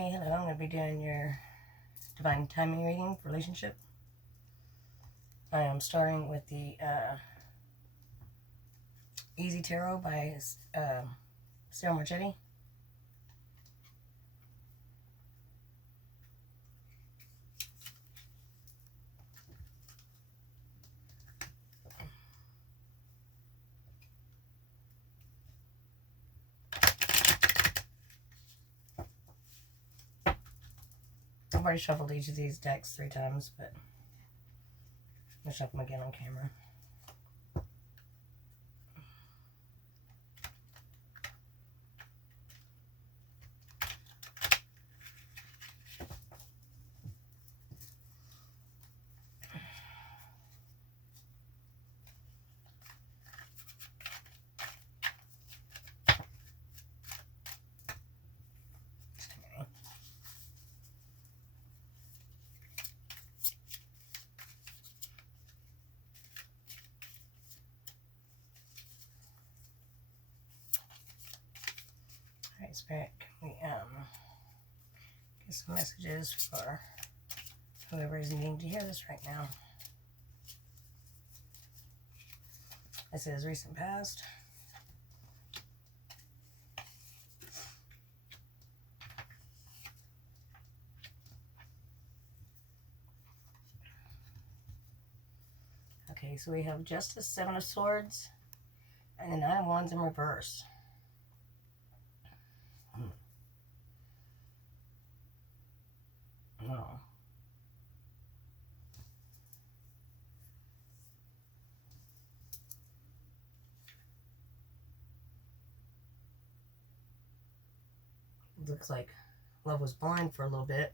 Hey, hello, I'm going to be doing your divine timing reading for relationship. I am starting with the Easy Tarot by Sarah Marchetti. I've already shuffled each of these decks 3 times, but I'll shuffle them again on camera. Alright, Spirit, can we get some messages for whoever is needing to hear this right now? This is recent past. Okay, so we have Justice, 7 of Swords, and the 9 of Wands in reverse. No. Looks like love was blind for a little bit.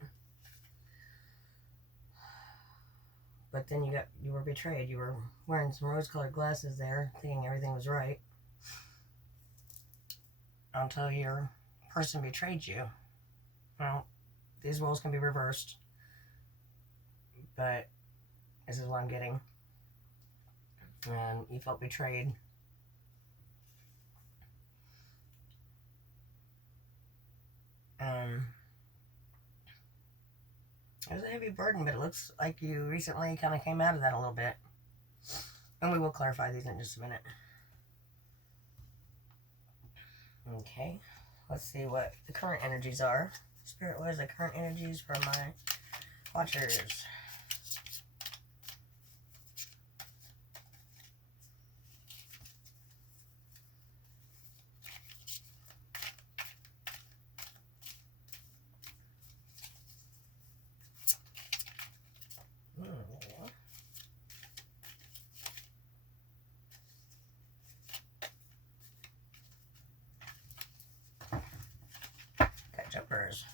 But then you were betrayed. You were wearing some rose-colored glasses there, thinking everything was right, until your person betrayed you. Well, these roles can be reversed, but this is what I'm getting. And you felt betrayed. It was a heavy burden, but it looks like you recently kind of came out of that a little bit. And we will clarify these in just a minute. Okay, let's see what the current energies are. Spirit, what is the current energies for my watchers? Got jumpers.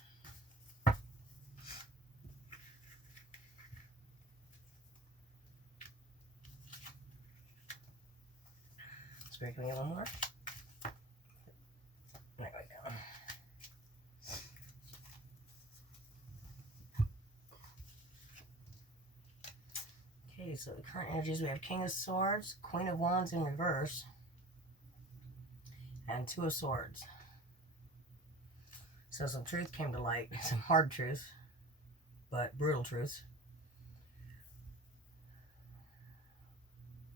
Spirit, can we get one more? There we go. Okay, so the current energies, we have King of Swords, Queen of Wands in reverse, and 2 of Swords. So some truth came to light, some hard truth, but brutal truth.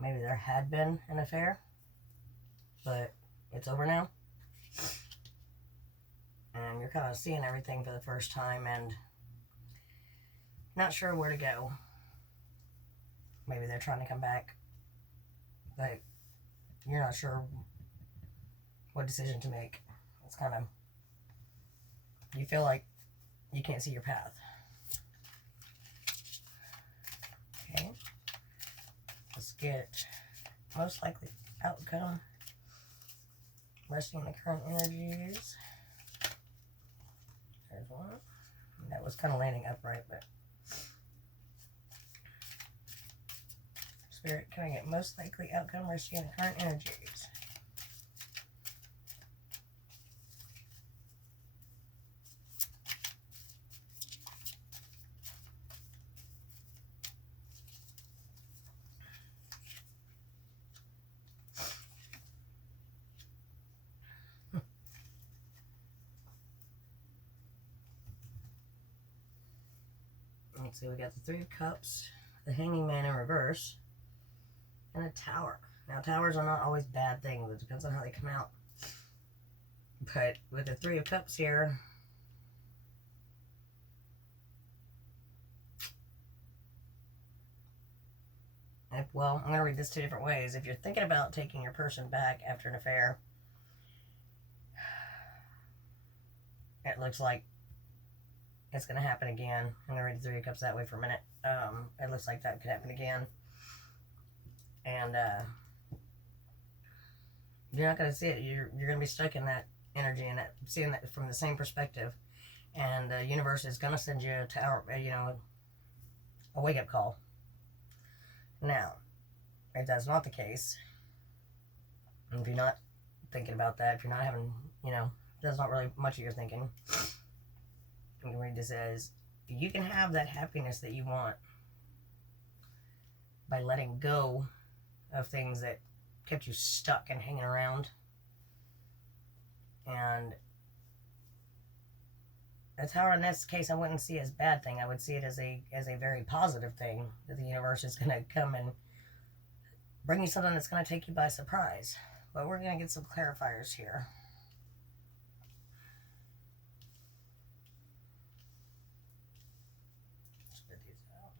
Maybe there had been an affair, but it's over now. And you're kind of seeing everything for the first time and not sure where to go. Maybe they're trying to come back, but you're not sure what decision to make. It's kind of, you feel like you can't see your path. Okay, let's get most likely outcome, resting in the current energies. There's one. That was kind of landing upright, but Spirit, can I get most likely outcome, resting in the current energies? see, we got the Three of Cups, the Hanging Man in reverse, and a Tower. Now, towers are not always bad things. It depends on how they come out. But with the Three of Cups here, well, I'm going to read this two different ways. If you're thinking about taking your person back after an affair, it looks like it's going to happen again. I'm going to read the Three of Cups that way for a minute. It looks like that could happen again. And you're not going to see it. You're going to be stuck in that energy and that, seeing that from the same perspective. And the universe is going to send you a tower, a wake-up call. Now, if that's not the case, if you're not thinking about that, if you're not having, that's not really much of your thinking, I'm going to read this as, you can have that happiness that you want by letting go of things that kept you stuck and hanging around. And the Tower in this case I wouldn't see as a bad thing. I would see it as a very positive thing, that the universe is going to come and bring you something that's going to take you by surprise. But we're going to get some clarifiers here. Spit these out.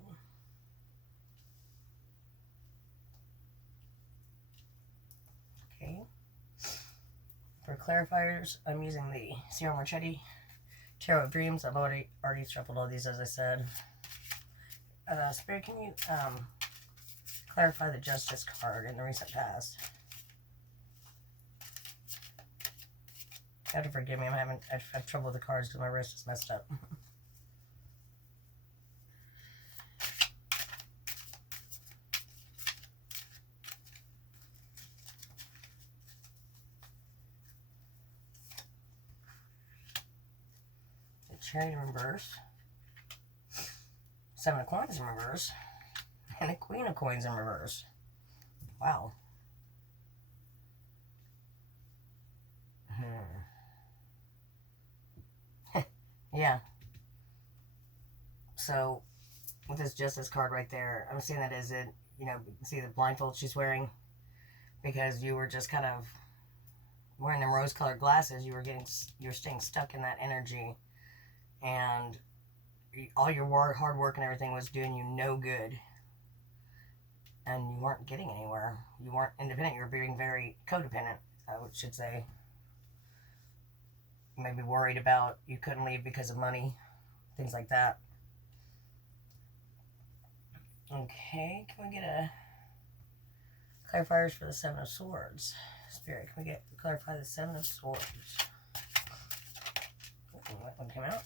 Okay. For clarifiers, I'm using the Sierra Marchetti Tarot of Dreams. I've already shuffled all these, as I said. Spirit, can you clarify the Justice card in the recent past? You have to forgive me. I've had trouble with the cards because my wrist is messed up. Chariot in reverse, Seven of Coins in reverse, and a Queen of Coins in reverse. Wow. Yeah. So, with this Justice card right there, I'm seeing that as it, see the blindfold she's wearing, because you were just kind of wearing them rose-colored glasses. You're staying stuck in that energy. And all your hard work and everything was doing you no good. And you weren't getting anywhere. You weren't independent. You were being very codependent, I should say. Maybe worried about you couldn't leave because of money. Things like that. Okay, can we get a clarifiers for the Seven of Swords? Spirit, can we clarify the Seven of Swords? Ooh, that one came out.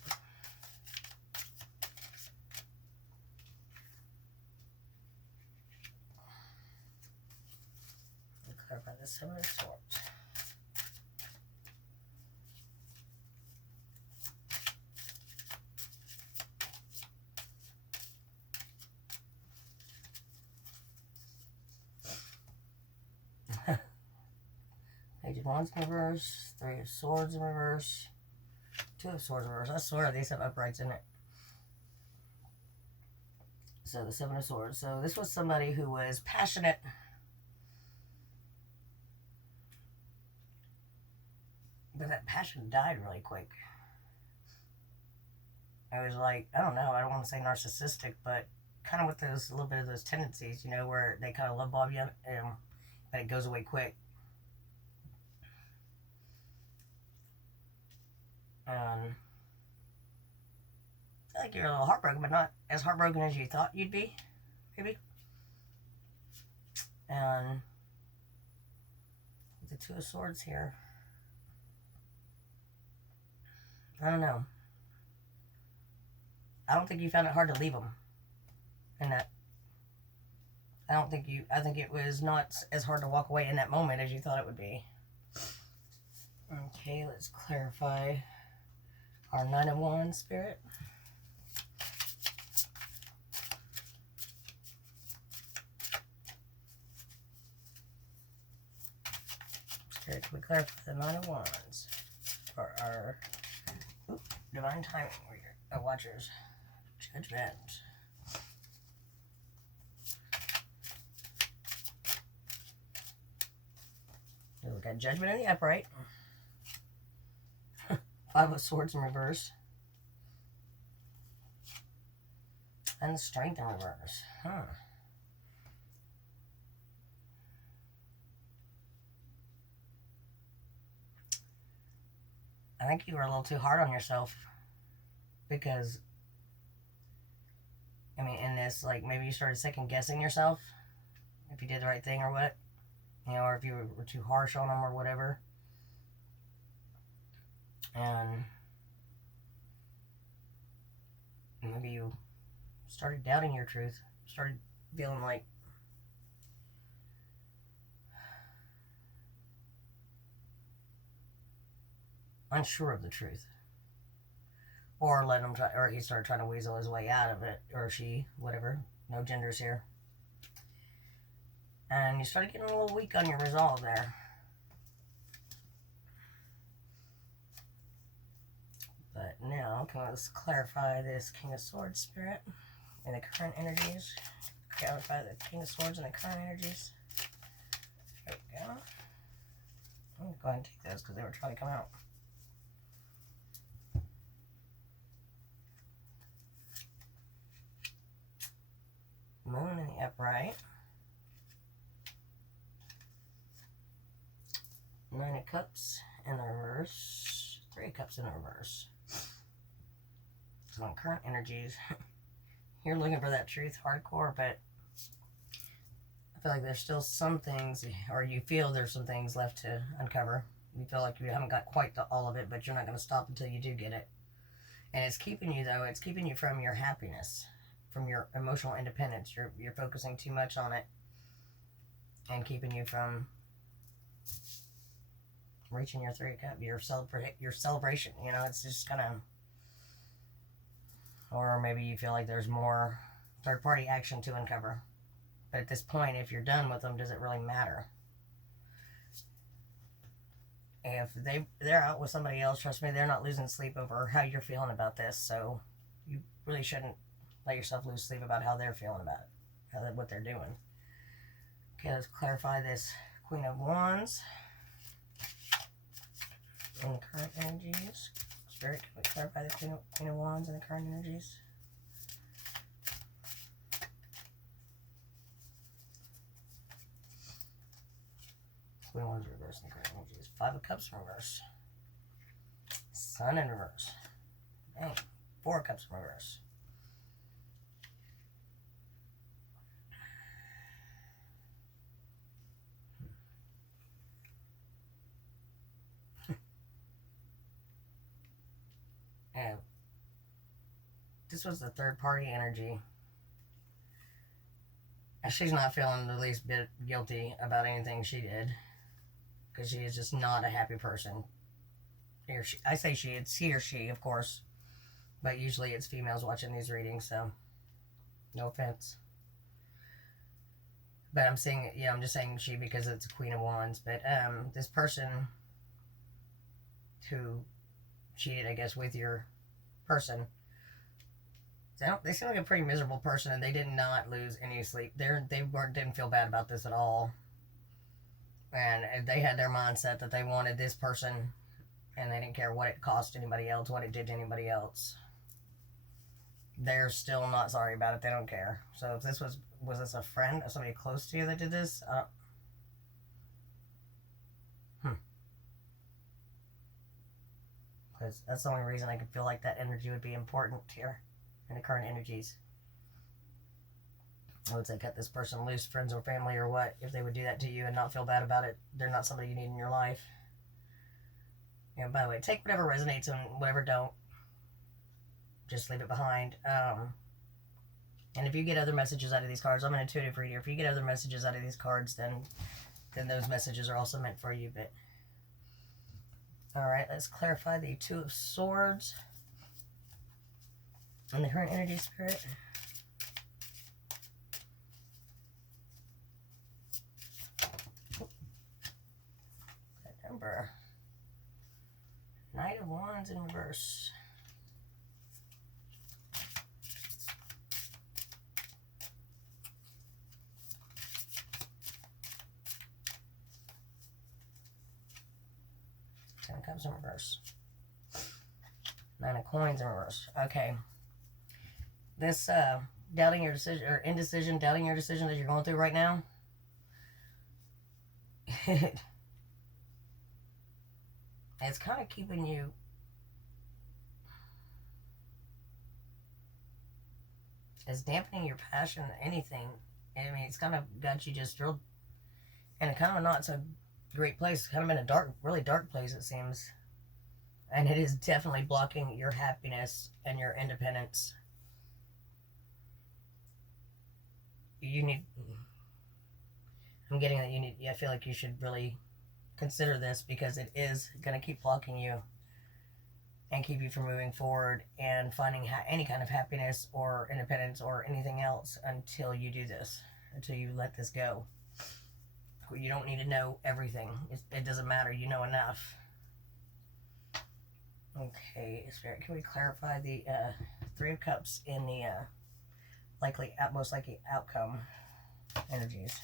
Clarify the Seven of Swords. Page of Wands in reverse, Three of Swords in reverse, Two of Swords in reverse. I swear these have uprights in it. So the Seven of Swords. So this was somebody who was passionate. But that passion died really quick. I was like, I don't know, I don't want to say narcissistic, but kind of with those, a little bit of those tendencies, where they kind of love bomb you, but it goes away quick. I feel like you're a little heartbroken, but not as heartbroken as you thought you'd be, maybe. And the Two of Swords here. I don't know. I don't think you found it hard to leave them. And that, I think it was not as hard to walk away in that moment as you thought it would be. Okay, let's clarify our Nine of Wands, Spirit. Spirit, can we clarify the Nine of Wands for our divine timing, watchers? Judgment. we got Judgment in the upright. Five of Swords in reverse. And the Strength in reverse. Huh. I think you were a little too hard on yourself. Because, I mean, in this, like, maybe you started second guessing yourself. If you did the right thing or what. You know, or if you were too harsh on them or whatever. And maybe you started doubting your truth. Started feeling like unsure of the truth. Or let him try, or he started trying to weasel his way out of it. Or she, whatever. No genders here. And you started getting a little weak on your resolve there. But now, let's clarify this King of Swords spirit and the current energies. Clarify the King of Swords and the current energies. There we go. I'm going to go ahead and take those because they were trying to come out. Moon in the upright. Nine of Cups in the reverse. Three of Cups in the reverse. So on current energies, you're looking for that truth hardcore, but I feel like there's still some things, or you feel there's some things left to uncover. You feel like you haven't got quite to all of it, but you're not going to stop until you do get it. And it's keeping you, though, it's keeping you from your happiness, from your emotional independence. You're focusing too much on it and keeping you from reaching your Three of Cups, your celebration. You know, it's just kind of, or maybe you feel like there's more third-party action to uncover. But at this point, if you're done with them, does it really matter? If they're out with somebody else, trust me, they're not losing sleep over how you're feeling about this. So you really shouldn't let yourself lose sleep about how they're feeling about it, what they're doing. Okay, let's clarify this Queen of Wands and the current energies. Spirit, can we clarify the Queen of Wands and the current energies? Queen of Wands reverse and the current energies. Five of Cups in reverse. Sun in reverse. Dang. Four of Cups in reverse. And this was the third party energy. And she's not feeling the least bit guilty about anything she did. Because she is just not a happy person. I say she, it's he or she, of course. But usually it's females watching these readings, so no offense. But I'm saying, yeah, I'm just saying she because it's a Queen of Wands. But this person who cheated, I guess, with your person, they seem like a pretty miserable person, and they did not lose any sleep. They didn't feel bad about this at all. And they had their mindset that they wanted this person, and they didn't care what it cost anybody else, what it did to anybody else. They're still not sorry about it. They don't care. So if this was this a friend, somebody close to you that did this? Because that's the only reason I could feel like that energy would be important here in the current energies. I would say cut this person loose, friends or family or what, if they would do that to you and not feel bad about it. They're not somebody you need in your life. And by the way, take whatever resonates and whatever don't. Just leave it behind. And if you get other messages out of these cards, I'm an intuitive reader. If you get other messages out of these cards, then those messages are also meant for you. But alright, let's clarify the Two of Swords and the current energy spirit. That number. Knight of Wands in reverse. Ten of Cups in reverse. Nine of Coins in reverse. Okay. This doubting your decision, or indecision, doubting your decision that you're going through right now, it's kind of keeping you it's dampening your passion, anything. I mean, it's kind of got you just real in a kind of not so great place, kind of in a dark, really dark place, it seems. And it is definitely blocking your happiness and your independence. You need, I'm getting that you need, I feel like you should really consider this, because it is going to keep blocking you and keep you from moving forward and finding any kind of happiness or independence or anything else until you do this, until you let this go. You don't need to know everything. It doesn't matter. You know enough. Okay, Spirit, can we clarify the Three of Cups in the most likely outcome energies?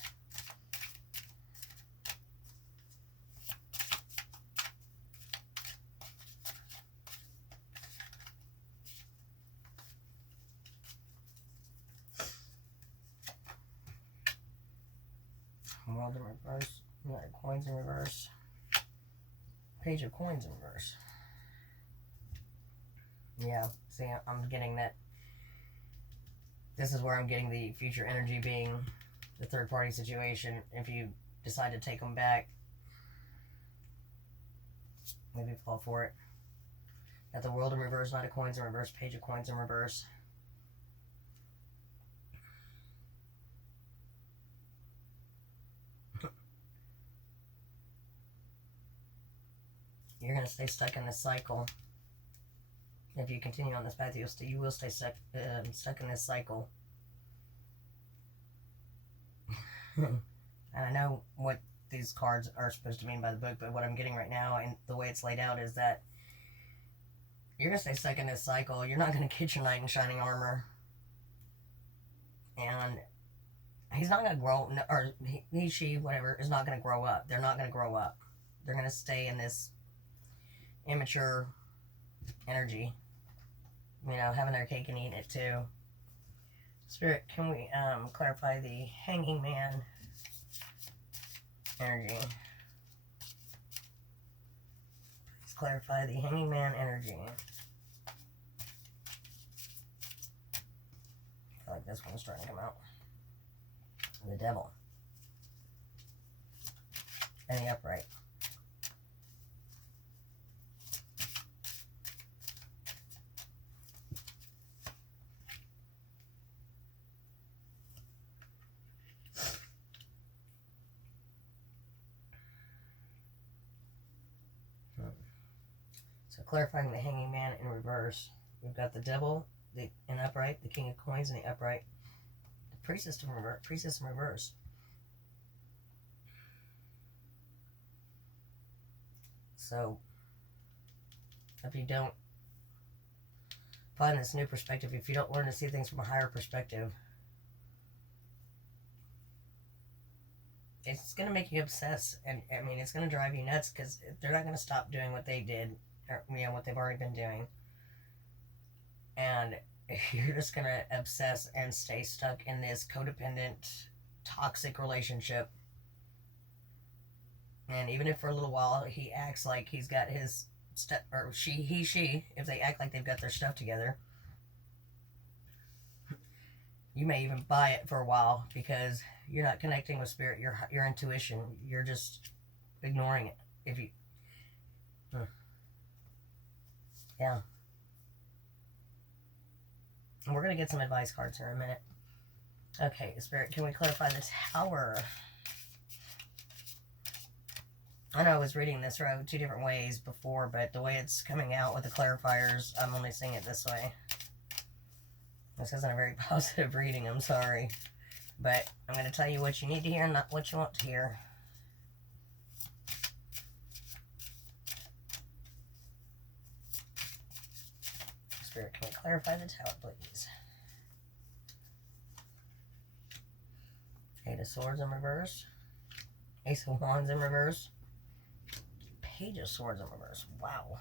World in reverse. Coins in reverse. Page of Coins in reverse. Yeah, see, I'm getting that. This is where I'm getting the future energy being the third party situation. If you decide to take them back, maybe fall for it. Got the World in reverse, Knight of Coins in reverse, Page of Coins in reverse. You're going to stay stuck in this cycle. If you continue on this path, you will stay stuck in this cycle. And I know what these cards are supposed to mean by the book, but what I'm getting right now and the way it's laid out is that you're going to stay stuck in this cycle. You're not going to get your knight in shining armor. And he's not going to grow, or he, she, whatever, is not going to grow up. They're not going to grow up. They're going to stay in this immature energy. You know, having their cake and eating it too. Spirit, can we clarify the Hanging Man energy? Please clarify the Hanging Man energy. I feel like this one's starting to come out. The Devil. And the Upright. So clarifying the Hanging Man in reverse. We've got the Devil in upright, the King of Coins in the upright, the Priestess in reverse. So if you don't find this new perspective, if you don't learn to see things from a higher perspective, it's going to make you obsess, and I mean, it's going to drive you nuts, because they're not going to stop doing what they did, or what they've already been doing, and you're just going to obsess and stay stuck in this codependent, toxic relationship. And even if for a little while he acts like he's got his stuff, or she, if they act like they've got their stuff together, you may even buy it for a while, because you're not connecting with spirit, your intuition. You're just ignoring it. If you, yeah. And we're gonna get some advice cards here in a minute. Okay, Spirit, can we clarify the Tower? I know I was reading this two different ways before, but the way it's coming out with the clarifiers, I'm only seeing it this way. This isn't a very positive reading, I'm sorry. But I'm going to tell you what you need to hear, not what you want to hear. Spirit, can we clarify the Tower, please? Eight of Swords in reverse. Ace of Wands in reverse. Page of Swords in reverse. Wow.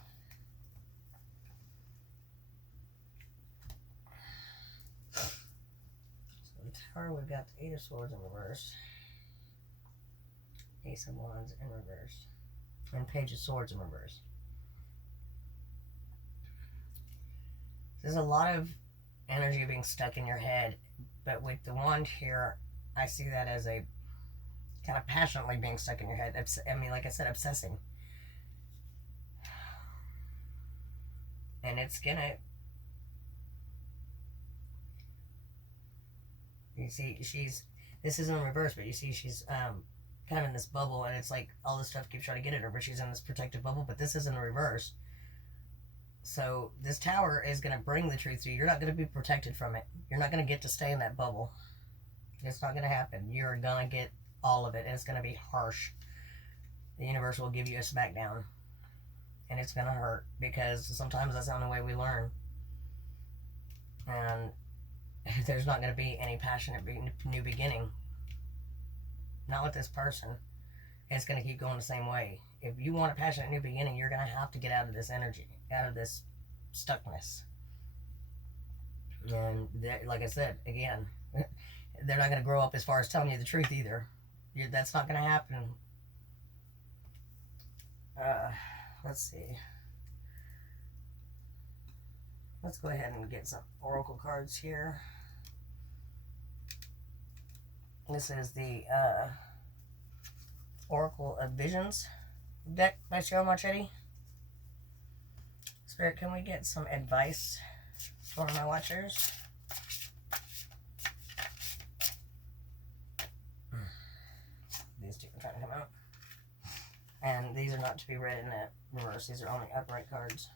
So the Tower, we've got the Eight of Swords in reverse. Ace of Wands in reverse. And Page of Swords in reverse. There's a lot of energy being stuck in your head, but with the Wand here, I see that as a kind of passionately being stuck in your head. I mean, like I said, obsessing. And it's gonna, you see, this is in reverse, but you see she's kind of in this bubble, and it's like all this stuff keeps trying to get at her, but she's in this protective bubble, but this is in reverse. So this Tower is going to bring the truth to you. You're not going to be protected from it. You're not going to get to stay in that bubble. It's not going to happen. You're going to get all of it, and it's going to be harsh. The universe will give you a smackdown, and it's going to hurt, because sometimes that's the only way we learn. And there's not going to be any passionate new beginning. Not with this person. It's going to keep going the same way. If you want a passionate new beginning, you're going to have to get out of this energy, out of this stuckness. And like I said, again, they're not going to grow up as far as telling you the truth either. That's not going to happen. Let's see. Let's go ahead and get some oracle cards here. This is the Oracle of Visions deck by Cheryl Marchetti. Spirit, can we get some advice for my watchers? These two are trying to come out. And these are not to be read in the reverse. These are only upright cards.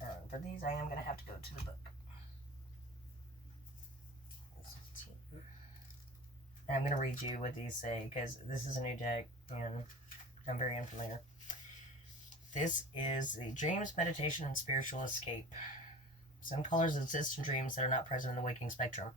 And for these, I am going to have to go to the book. And I'm going to read you what these say, because this is a new deck, and I'm very unfamiliar. This is the Dreams, Meditation, and Spiritual Escape. Some colors exist in dreams that are not present in the waking spectrum.